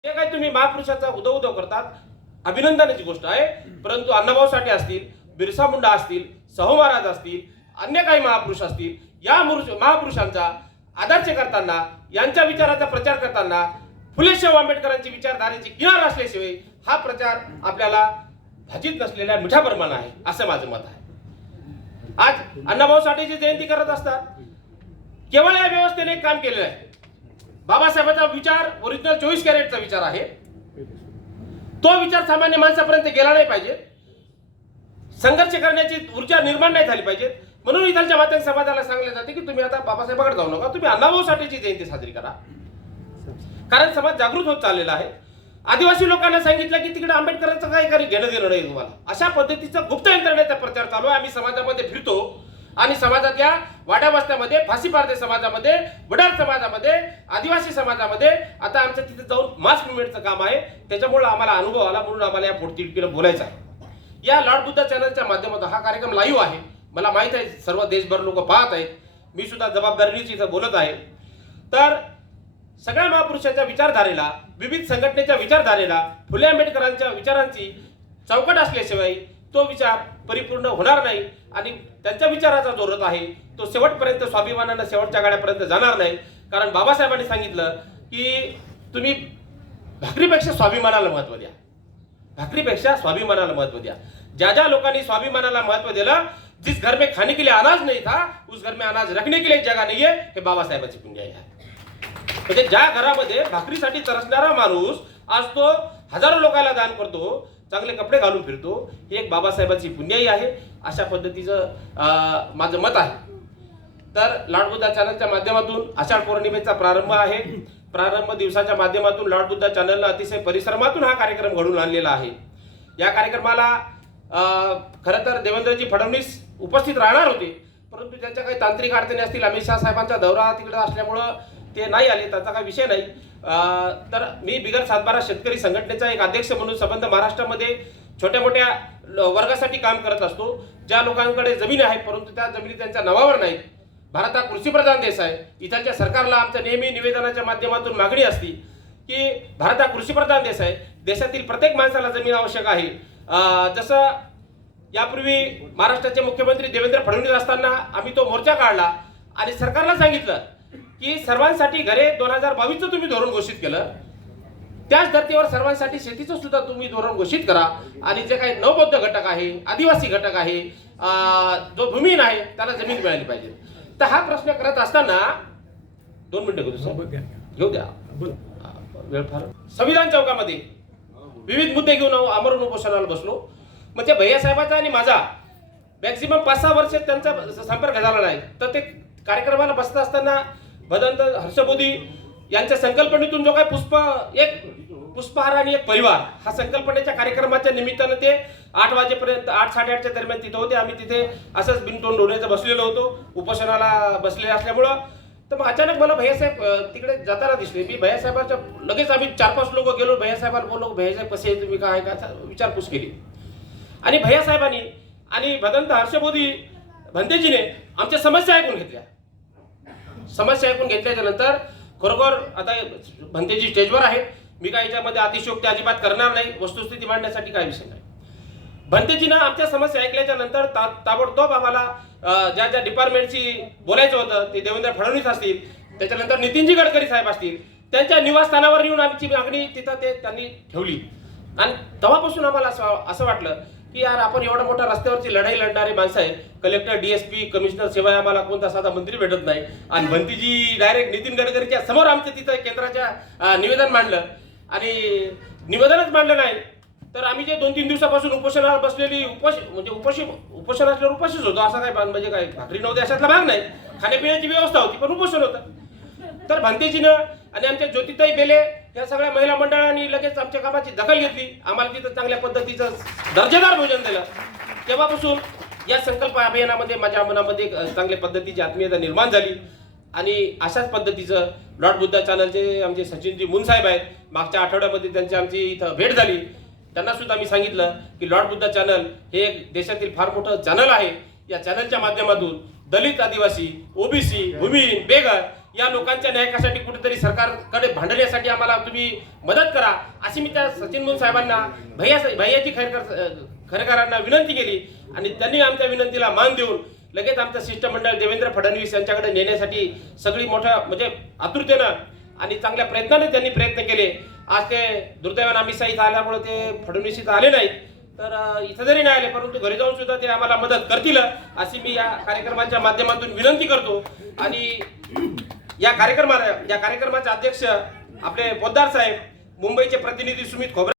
हे काय तुम्ही महापुरुषाचा उदो उदो करतात, अभिनंदनाची गोष्ट आहे. परंतु अण्णाभाऊ साठे असतील, बिरसा मुंडा असतील, शाहू महाराज असतील, अन्य काही महापुरुष असतील, या महापुरुषांचा आदर्श करताना, यांच्या विचाराचा प्रचार करताना फुले शाहू आंबेडकरांची विचारधारेची किनार असल्याशिवाय हा प्रचार आपल्याला भाजीत नसलेल्या मिठा प्रमाण आहे, असं माझं मत आहे. आज अण्णाभाऊ साठेची जयंती करत असतात. केवळ या व्यवस्थेने एक काम केलेलं आहे. बाबासाहेबांचा विचार ओरिजिनल 24 कॅरेटचा विचार आहे. तो विचार सामान्य माणसापर्यंत गेला नाही पाहिजे. संघर्ष करण्याची ऊर्जा निर्माण नाही झाली पाहिजे. म्हणून इथलच्या माध्यम समाजाला सांगले जाते की तुम्ही आता बाबासाहेबांकडे जाऊ नका, तुम्ही अण्णाभाऊ साठेची जयंती साजरी करा. कारण समाज जागृत होत चाललेला आहे. आदिवासी लोकांना सांगितलं की तिकडे आंबेडकरांचं काही घेणं देणं नाही तुम्हाला. अशा पद्धतीचा गुप्त यंत्रणेचा प्रचार चालू आहे. आम्ही समाजामध्ये फिरतो आणि समाजातल्या वाड्या वस्त्यामध्ये, फाशी पारदे समाजामध्ये, वडार समाजामध्ये, आदिवासी समाजामध्ये आता आमच्या तिथे जाऊन मास मुवमेंटचं काम आहे. त्याच्यामुळे आम्हाला अनुभव आला, म्हणून आम्हाला या पोटतिडकीनं बोलायचं आहे. या लॉर्ड बुद्धा चॅनलच्या माध्यमातून हा कार्यक्रम लाईव्ह आहे. मला माहित आहे सर्व देशभर लोक पाहत आहेत. मी सुद्धा जबाबदारीनेच इथं बोलत आहे. तर सगळ्या महापुरुषाच्या विचारधारेला, विविध संघटनेच्या विचारधारेला, फुले आंबेडकरांच्या विचारांची चौकट असल्याशिवाय तो विचार परिपूर्ण होणार नाही आणि त्यांच्या विचाराचा जो रथ आहे तो शेवटपर्यंत स्वाभिमानानं शेवटच्या गाड्यापर्यंत जाणार नाही. कारण बाबासाहेबांनी सांगितलं की तुम्ही भाकरीपेक्षा स्वाभिमानाला महत्व द्या. भाकरीपेक्षा स्वाभिमानाला महत्व द्या. ज्या ज्या लोकांनी स्वाभिमानाला महत्व दिलं, जिस घर में खाने के लिए अनाज नहीं था उस घर में अनाज रखने के लिए जगह नहीं है, हे बाबासाहेबांची पुण्याई आहे. म्हणजे ज्या घरामध्ये भाकरीसाठी तरसणारा माणूस आज तो हजारो लोकांना दान करतो, चांगले कपडे घालून फिरतो, ही एक बाबासाहेबांची पुण्याई आहे. अशा पद्धतीचं माझं मत आहे. तर लॉर्ड बुद्धा चॅनलच्या माध्यमातून आषाढ पौर्णिमेचा प्रारंभ आहे. प्रारंभ दिवसाच्या माध्यमातून लॉर्ड बुद्धा चॅनलला अतिशय परिश्रमातून हा कार्यक्रम घडून आणलेला आहे. या कार्यक्रमाला खरं तर देवेंद्रजी फडणवीस उपस्थित राहणार होते, परंतु त्यांच्या काही तांत्रिक अडचणी असतील, अमित शहा साहेबांचा दौरा तिकडे असल्यामुळं ते नाही आले, त्याचा काही विषय नाही. तर मी बिगर सातबारा शेतकरी संघटनेचा एक अध्यक्ष म्हणून संबंध महाराष्ट्रामध्ये छोट्या मोठ्या वर्गासाठी काम करत असतो. ज्या लोकांकडे जमीन आहे परंतु त्या जमिनी त्यांच्या नावावर नाहीत. भारत हा कृषीप्रधान देश आहे. इथलच्या सरकारला आमच्या नेहमी निवेदनाच्या माध्यमातून मागणी असते की भारत हा कृषीप्रधान देश आहे. देशातील प्रत्येक माणसाला जमीन आवश्यक आहे. जसं यापूर्वी महाराष्ट्राचे मुख्यमंत्री देवेंद्र फडणवीस असताना आम्ही तो मोर्चा काढला आणि सरकारला सांगितलं की सर्वांसाठी घरे 2022चं तुम्ही धोरण घोषित केलं, त्याच धर्तीवर सर्वांसाठी शेतीचं सुद्धा तुम्ही धोरण घोषित करा आणि जे काही नवबौद्ध घटक आहे, आदिवासी घटक आहे, जो भूमिहीन आहे त्याला जमीन मिळाली पाहिजे. तर हा प्रश्न करत असताना 2 मिनिटं घेऊ द्या. वेळ फार. संविधान चौकामध्ये विविध मुद्दे घेऊन आमरण उपोषणाला बसलो. म्हणजे भैयासाहेबांचा आणि माझा मॅक्सिमम 5-6 वर्ष त्यांचा संपर्क झाला नाही. तर ते कार्यक्रमाला बसत असताना भदंत हर्षबोधी यांच्या संकल्पनेतून जो काही एक पुष्पहार आणि एक परिवार हा संकल्पनेच्या कार्यक्रमाच्या निमित्तानं ते 8 वाजेपर्यंत 8-8:30च्या दरम्यान तिथे होते. आम्ही तिथे असंच बिनतोंड डोण्याचं बसलेलो होतो, उपोषणाला बसले असल्यामुळं. तर मग अचानक मला भैयासाहेब तिकडे जाताना दिसले. मी भैयासाहेबांच्या लगेच आम्ही 4-5 लोक गेलो. भैयासाहेबांना बोललो, भैयासाहेब कसे तुम्ही काय का विचारपूस केली. आणि भैयासाहेबांनी आणि भदंत हर्षबोधी भंतेजीने आमच्या समस्या ऐकून घेतल्या. समस्या ऐकून घेतल्याच्या नंतर खरोखर आता भंतेजी स्टेजवर आहेत, मी काय याच्यामध्ये अतिशयोक्ती अजिबात करणार नाही, वस्तुस्थिती मांडण्यासाठी काय विषय नाही. भंतेजीनं आमच्या समस्या ऐकल्याच्या नंतर ताबडतोब आम्हाला ज्या ज्या डिपार्टमेंटशी बोलायचं होतं, ते देवेंद्र फडणवीस असतील, त्याच्यानंतर नितीनजी गडकरी साहेब असतील, त्यांच्या निवासस्थानावर येऊन आमची मागणी तिथं त्यांनी ठेवली. आणि तेव्हापासून आम्हाला असं वाटलं की यार आपण एवढा मोठा रस्त्यावरची लढाई लढणारी माणसं आहे. कलेक्टर, DSP, कमिशनर शिवाय आम्हाला कोणता साधा मंत्री भेटत नाही. आणि भंतीजी डायरेक्ट नितीन गडकरीच्या समोर आमचं तिथं केंद्राच्या निवेदन मांडलं. आणि निवेदनच मांडलं नाही तर आम्ही जे 2-3 दिवसापासून उपोषणाला बसलेली उपोषण असल्यावर उपाशीच होतो. असं काय म्हणजे काय भाकरी नव्हती अशातला भाग नाही, खाण्यापिण्याची व्यवस्था होती पण उपोषण होतं. तर भंतेजीनं आणि आमच्या ज्योतिताई बेले या सगळ्या महिला मंडळांनी लगेच आमच्या कामाची दखल घेतली. आम्हाला तिथं चांगल्या पद्धतीचं दर्जेदार भोजन दिलं. तेव्हापासून या संकल्प अभियानामध्ये माझ्या मनामध्ये चांगल्या पद्धतीची आत्मीयता निर्माण झाली. आणि अशाच पद्धतीचं लॉर्ड बुद्धा चॅनलचे आमचे सचिनजी मुन साहेब आहेत. मागच्या आठवड्यामध्ये त्यांची आमची इथं भेट झाली. त्यांना सुद्धा मी सांगितलं की लॉर्ड बुद्धा चॅनल हे एक देशातील फार मोठं चॅनल आहे. या चॅनलच्या माध्यमातून दलित, आदिवासी, OBC, भूमिहीन, बेघर या लोकांच्या न्यायासाठी कुठेतरी सरकारकडे भांडण्यासाठी आम्हाला तुम्ही मदत करा, अशी मी त्या सचिन मूल साहेबांना भैयाजी खैरकरांना विनंती केली आणि त्यांनी आमच्या विनंतीला मान देऊन लगेच आमचं शिष्टमंडळ देवेंद्र फडणवीस यांच्याकडे नेण्यासाठी सगळी मोठ्या म्हणजे आतुरतेनं आणि चांगल्या प्रयत्नाने त्यांनी प्रयत्न केले. आज ते दुर्दैवानं आम्ही इथं आल्यामुळे ते फडणवीस इथं आले नाहीत, तर इथं जरी नाही आले परंतु घरी जाऊन सुद्धा ते आम्हाला मदत करतील अशी मी या कार्यक्रमाच्या माध्यमातून विनंती करतो. आणि या कार्यक्रमाचे अध्यक्ष आपले पोद्दार साहेब, मुंबईचे प्रतिनिधी सुमित खोबरे